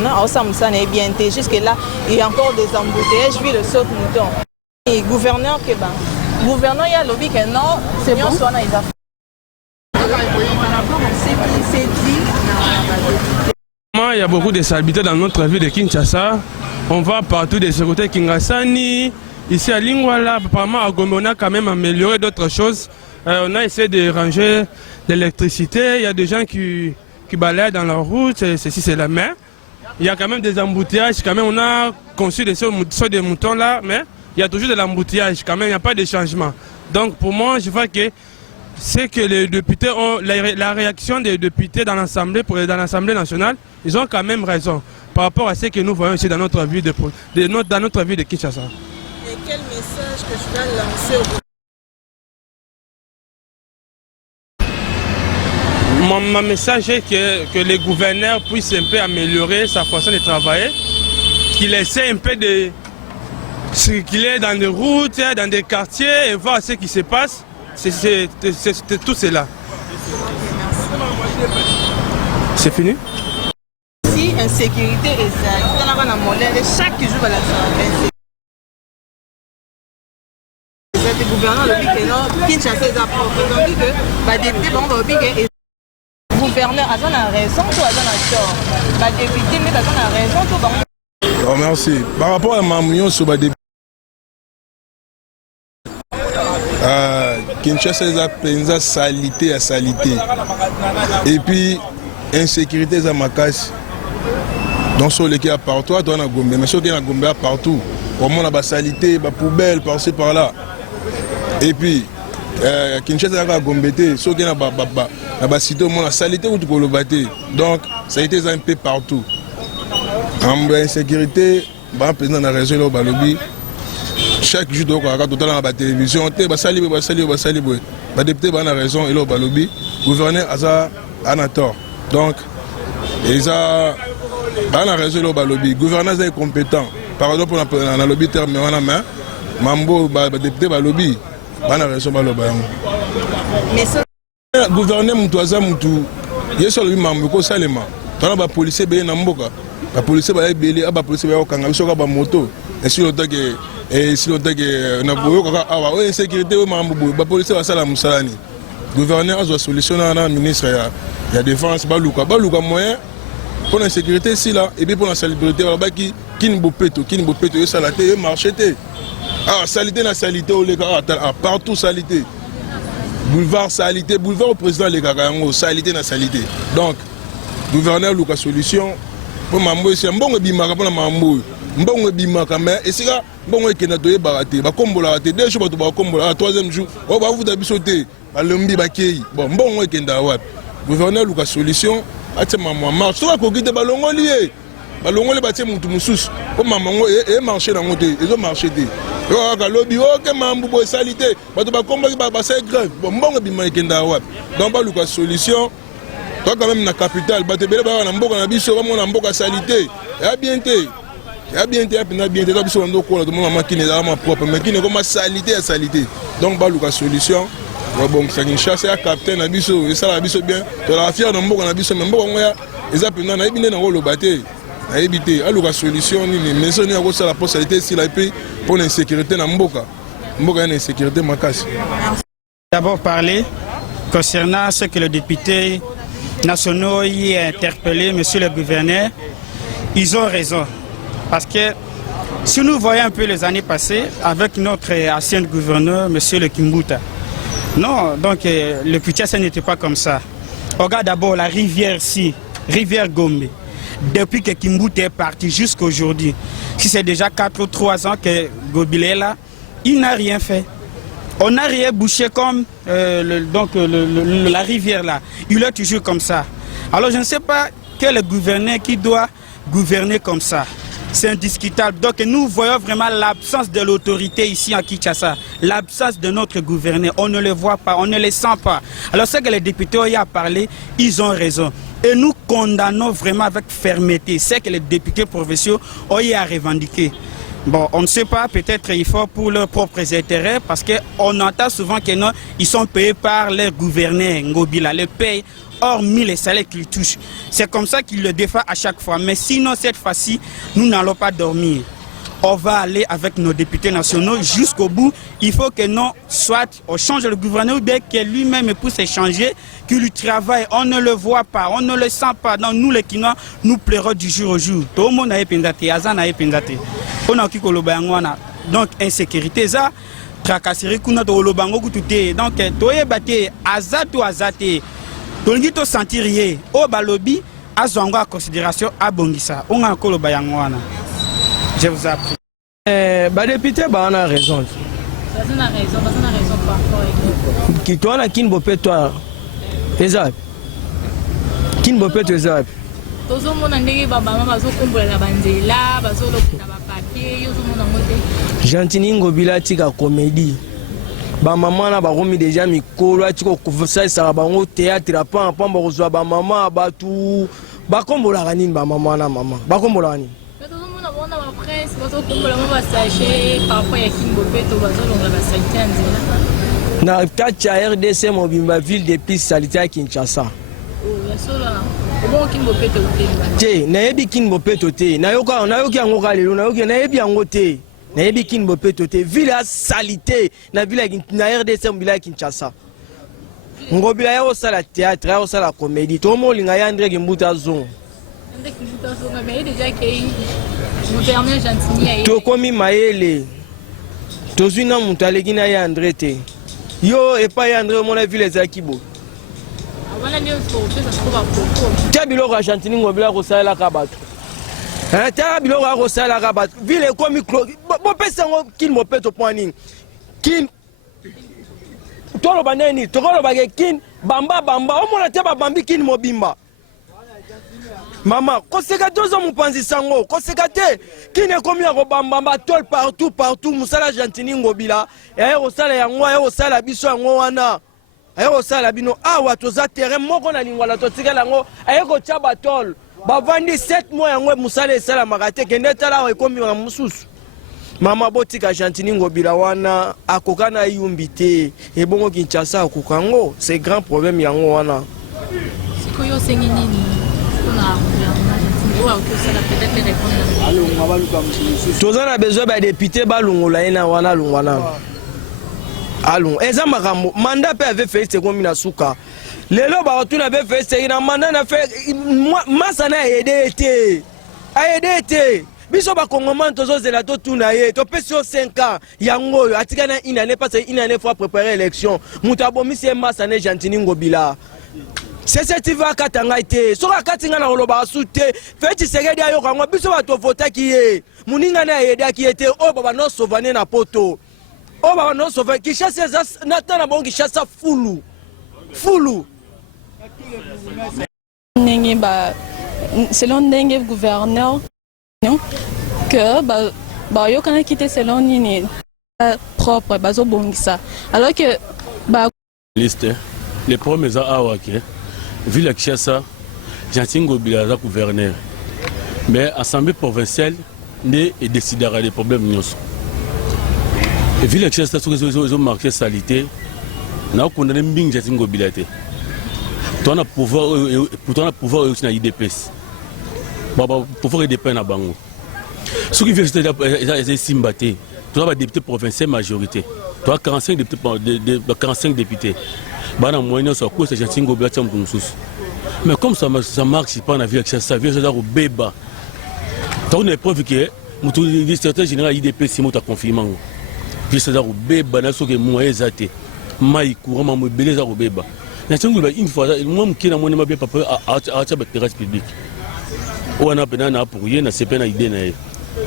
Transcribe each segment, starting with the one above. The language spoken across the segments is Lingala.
gouverneur, ça est bien. Jusque-là, il y a encore des embouteillages, puis le saut mouton. Et gouverneur, gouverneur, il y a lobby que non, c'est bon. Il y a beaucoup de saleté dans notre ville de Kinshasa. On va partout de ce côté Kingasani. Ici à Lingwala, apparemment à Gombe, on a quand même amélioré d'autres choses. On a essayé de ranger l'électricité. Il y a des gens qui balayent dans la route, ceci c'est la mer. Il y a quand même des embouteillages. Quand même, on a conçu des sauts de moutons là, mais il y a toujours de l'embouteillage. Quand même, il n'y a pas de changement. Donc pour moi, je vois que c'est que les députés ont la réaction des députés dans l'Assemblée nationale, ils ont quand même raison par rapport à ce que nous voyons ici dans notre ville de Kinshasa. Et quel message que je dois lancer au gouvernement? Mon message est que les gouverneurs puissent un peu améliorer sa façon de travailler, qu'il essaie un peu de circuler dans des routes, dans des quartiers et voir ce qui se passe. C'est tout cela. C'est fini? Si insécurité est chaque jour à la le gouvernement le dit que non, Kinshasa est propre. Donc que les députés vont dire que le gouverneur a raison, tout a tort. Les députés mais a raison, tout va. Oh, merci. Par rapport à Mamouillon sur les députés, Kinshasa est salité à salité. Et puis, insécurité est ma casse. Donc, sur les qui partout, on a Gombe. Mais sur les qui a Gombe partout. Au moins, on a salité, poubelle, par-ci, par-là. Et puis, Kinshasa a Gombe, sur qui a cité, on a salité ou tout le bâti. Donc, ça a été un peu partout. En insécurité, le président a raison, le balobi. Chaque jour, on a la télévision, on a les députés ont raison, et le gouverneur a tort. Donc, ils ont raison, le gouverneur est compétent. Par exemple, on a lobby terme, on a main, Mambo, les députés ont raison, le gouverneur, il y a le Mambo, Salema. On a les policiers, les policiers, les policiers, les moto. Et si l'on a une insécurité, la police va la Moussalani. Le gouverneur a une solution dans le ministre. Il y a défense, Balouka moyen pour la sécurité ici là, et puis pour la salubrité, qui ne peut pas, qui ne peut pas, saleté, marché. Ah, salité, la salité, partout salité. Boulevard salité, boulevard au président les Kakayango, salité, la salité. Donc, le gouverneur a une solution pour Mambo, c'est un bon bimaka pour la Mambo. Mbongo bimaka mais et sika mbongo ekena toye baraté ba kombola raté deux jours ba kombola troisième jour on va vous d'abisoter ba lombi ba kei bon mbongo ekenda wapi gouverneur luka solution atie maman marche to ko kite ba longoli ba tie mutu mususu ko mamango e marcher na ngote ezo marcher té yo ka lobi o ke mambu bo salité ba to ba kombola ba c'est grève bon mbongo bimaka ekenda wapi donc ba luka solution. Toi quand même na capitale ba te bele ba na mboka na biso ba mona mboka salité ya bien té. Il y a bien été, bien été, tout le monde qui n'est pas propre, mais qui n'est pas salité à salité. Donc, il y a une solution. Bon, c'est une chasse à capter, et ça, la biso bien. Tu as fier dans le monde, mais bon, ils ont bien le bâti. Il y a une solution, mais ça, il y a la possibilité si la paix pour l'insécurité dans le monde. Il y a une insécurité, ma casse. D'abord, parler concernant ce que le député national y a interpellé, monsieur le gouverneur, ils ont raison. Parce que si nous voyons un peu les années passées avec notre ancien gouverneur, M. le Kimbuta, non, donc le Kinshasa n'était pas comme ça. On regarde d'abord la rivière ici, rivière Gombe. Depuis que Kimbuta est parti jusqu'à aujourd'hui, si c'est déjà 4 ou 3 ans que Gobile est là, il n'a rien fait. On n'a rien bouché comme la rivière là. Il est toujours comme ça. Alors je ne sais pas quel gouverneur qui doit gouverner comme ça. C'est indiscutable. Donc nous voyons vraiment l'absence de l'autorité ici en Kinshasa, l'absence de notre gouverneur. On ne le voit pas, on ne le sent pas. Alors ce que les députés ont parlé, ils ont raison. Et nous condamnons vraiment avec fermeté ce que les députés provinciaux ont à revendiquer. Bon, on ne sait pas, peut-être il faut pour leurs propres intérêts, parce qu'on entend souvent que non, ils sont payés par les gouverneurs, Ngobila les paye hormis les salaires qu'il touche. C'est comme ça qu'il le défend à chaque fois. Mais sinon, cette fois-ci, nous n'allons pas dormir. On va aller avec nos députés nationaux jusqu'au bout. Il faut que non, soit on change le gouverneur ou bien que lui-même puisse changer, qu'il lui travaille. On ne le voit pas, on ne le sent pas. Donc nous les Kinois, nous pleurons du jour au jour. Tout le monde a épendate, Azan a épendate. On a qui donc insécurité ça, tracasserie kuna to lobango kututé. Donc toye baté azato azate. Tongi to sentir yé. O balobi azongo à considération à bongisa. On a ko lobayangwana. Je vous apprie. Député, on a raison. Ça a raison par rapport Qui toi, qui ne peut pas toi. Exact. Qui ne peut pas toi. Tout le monde a dit que maman va se combattre la bandela, va se le papier, tout le monde a monté. Gentini Ngobila tika comédie. Ba maman na ba komi déjà mikolo atiko kufisa sa ba ngo théâtre pa pa ba kozwa ba maman ba tout ba kombola kanini ba maman na maman. Ba kombola kanini. On a ma presse, on va sachet, parfois il y a qui me fait, on va se na kacha RDC Mobimba ville depuis Salita Kinshasa. Oh, ya sola. Bon qui me fait te. Na yebi kin mo peto te. Na yoki yango kalelo, na yoki na yebi yango te. Na yebi kin mo peto te. Ville a salité na ville na RDC Mobila Kinshasa. Ngobila ya osala théâtre, ya osala comédie. To mo linga ya André Kimbuta zon. Mais déjà que gouverneur Gentini to komi maele tozwina mutu aleki na ye André te yo epa ye André omona ville ezalaki bo tia biloko ya Gentini Ngobila kosalelaka bato tia biloko ya kosalelaka bato ville ekomi bopesa yango kini mopeto mpo nini kini toloba nini tokolobake kini bamba omona te babambi kini mobimba Maman, koseka tozo mupanzi sango, koseka te kine komi ya kobamba tol partout musala Gentini Ngobila ya osala yango ya osala biso yango wana ya osala bino awa toza terrain moko na lingwala totikala yango aye ko tshaba tol bavandi 7 mois yango musala esala makate kende tala ekomi na mususu Mama botika Gentini Ngobila wana akokana yumbi te ebongo Kinshasa akokango c'est grand problème yango wana sikoyo sengi nini toza na besoin ba député balungola ina wana lungwana alung eza makambo mandat pe avait fait c'est comme na suka lelo ba otuna avait fait c'est na mandat na fait masa na aider te biso ba kongomani tozo zela to tuna ye to pesi 5 ans yango atika na une année parce une année faut préparer élection mutabomi c'est masa na Gentini Ngobila c'est tu vas katanga été soka katinga na oloba soute feti segedi ayo kango biso bato vota ki ye muninga na yeda ki était o baba no sauvaner na poto o baba no sauver ki chasse na tana bon ki chasse fulu Nengi ba selon Nengi gouverneur que ba yo kana quitter selon ni propre bazo bongisa alors que ba liste les premiers à Awake ville ya Kinshasa Gentini Ngobila aza gouverneur mais assemblée provinciale ne décidera des problèmes nyonso et ville ya Kinshasa soki ezo marqué salité na condamné mbingi Gentini Ngobila te to na pouvoir aussi na IDPS pouvoir EDP na bango soki ville eza simba te to ba député provincial majorité to 45 députés bana moyen so ko c'est Gentini Ngobila tsa mbususu mais comme ça marche pas na ville ça vient ça au beba tant on preuve que mutu directeur général IDP si muta confirmant vie ça au beba na so que moyen zate mai courant mo beleza au beba Gentini Ngobila une fois moi mkina mona mabia papa a ba terrasse publique on a benana pour rien na c'est pas na idée na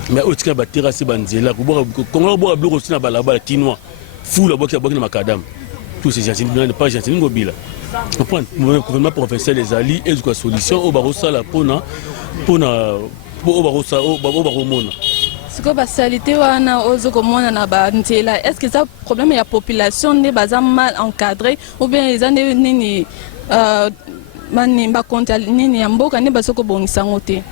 mais au tika ba terrasse banzela ko kongo bo bloc aussi na balabala kinois fou la boki na makadam tout ces Gentini Ngobila pas Gentini Ngobila comprendre le gouvernement provincial les alliés et la solution au barossa la pona au barossa au baromona ce que ba salité wana ozo komona na ba nzela est-ce que ça problème ya population ne baza mal encadré ou bien les années nini mani ba konta nini ya mboka ne basoko bongisa ngote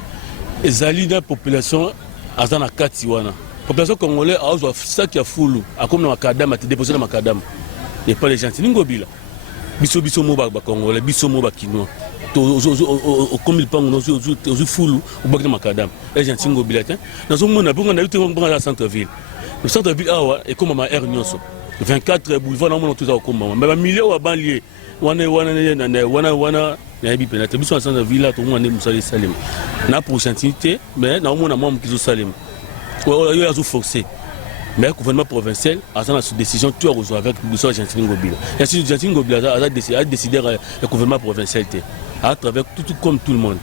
ezali na population azana kati wana population congolais azo ça qui a fulu akomo na makadam te déposer na makadam et pas les Gentini Ngobila biso mo ba congolais biso mo ba kinois comme il parle aux foulou au bac de macadam et j'ai un tingo bilatin dans un monde on a eu un centre-ville le centre-ville est comme ma air nyonso 24 boulevard normalement tout ça comme mais milieu ou banlieue wana na bi penate biso centre-ville là tout le monde est musali salim na pour sensibilité mais na on a membre qui zo salim ou yo azo forcer mais le gouvernement provincial a sa décision tout rejoint avec le Gentil Ngobila. Et si Gentil Ngobila a décidé le gouvernement provincial à travers tout comme tout le monde.